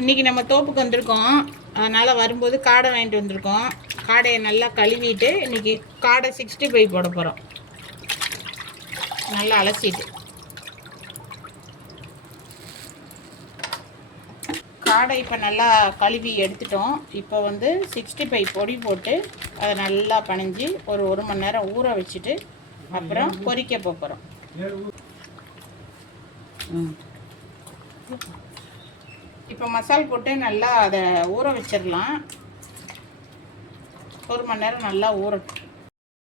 இன்றைக்கி நம்ம தோப்புக்கு வந்திருக்கோம். அதனால் வரும்போது காடை வாங்கிட்டு வந்திருக்கோம். காடையை நல்லா கழுவிட்டு இன்றைக்கி காடை 65 போட போகிறோம். நல்லா அலசிட்டு காடை இப்போ நல்லா கழுவி எடுத்துட்டோம். இப்போ வந்து 65 பொடி போட்டு அதை நல்லா பனைஞ்சி ஒரு மணி நேரம் ஊற வச்சுட்டு அப்புறம் பொரிக்க போகிறோம். இப்போ மசால் போட்டு நல்லா அதை ஊற வச்சிடலாம். ஒரு மணி நேரம் நல்லா ஊறட்டும்.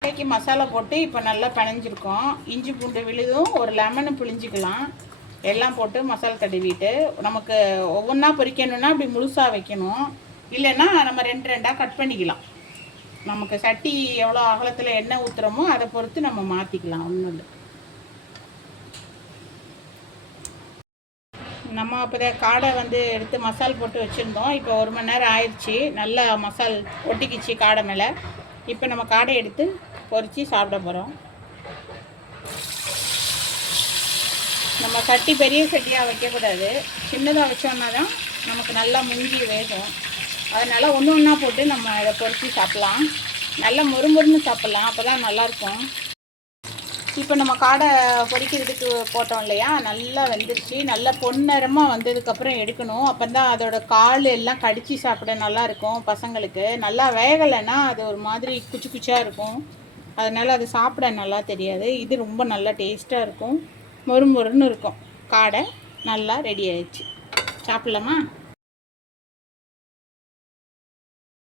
இன்றைக்கி மசாலா போட்டு இப்போ நல்லா பிணைஞ்சிருக்கோம். இஞ்சி பூண்டு விழுதும் ஒரு லெமனு பிழிஞ்சிக்கலாம். எல்லாம் போட்டு மசாலா தடவிட்டு நமக்கு ஒவ்வொன்றா பொரிக்கணுன்னா அப்படி முழுசாக வைக்கணும். இல்லைன்னா நம்ம 2 கட் பண்ணிக்கலாம். நமக்கு சட்டி எவ்வளோ அகலத்தில் எண்ணெய் ஊற்றுறோமோ அதை பொறுத்து நம்ம மாற்றிக்கலாம். ஒன்றும் இல்லை. நம்ம இப்போ காடை வந்து எடுத்து மசால் போட்டு வச்சுருந்தோம். இப்போ 1 மணி நேரம் ஆயிடுச்சு. நல்லா மசால் ஒட்டிக்கிச்சு காடை மேலே. இப்போ நம்ம காடை எடுத்து பொரித்து சாப்பிட போகிறோம். நம்ம சட்டி பெரிய சட்டியாக வைக்கக்கூடாது, சின்னதாக வச்சோன்னா தான் நமக்கு நல்லா முங்கி வேகும். அதனால் ஒன்று ஒன்றா போட்டு நம்ம அதை பொரித்து சாப்பிட்லாம். நல்லா மொறுமொறுன்னு சாப்பிட்லாம், அப்போ தான் நல்லாயிருக்கும். இப்போ நம்ம காடை பொரிக்கிறதுக்கு போட்டோம் இல்லையா, நல்லா வெந்துருச்சு. நல்லா பொன்னிறமாக வந்ததுக்கப்புறம் எடுக்கணும். அப்போ தான் அதோட கால் எல்லாம் கடித்து சாப்பிட நல்லாயிருக்கும் பசங்களுக்கு. நல்லா வேகலைன்னா அது ஒரு மாதிரி குச்சி குச்சியாக இருக்கும். அதனால் அது சாப்பிட நல்லா தெரியாது. இது ரொம்ப நல்லா டேஸ்ட்டாக இருக்கும், மொறுமொறுன்னு இருக்கும். காடை நல்லா ரெடி ஆயிடுச்சு. சாப்பிட்லாமா?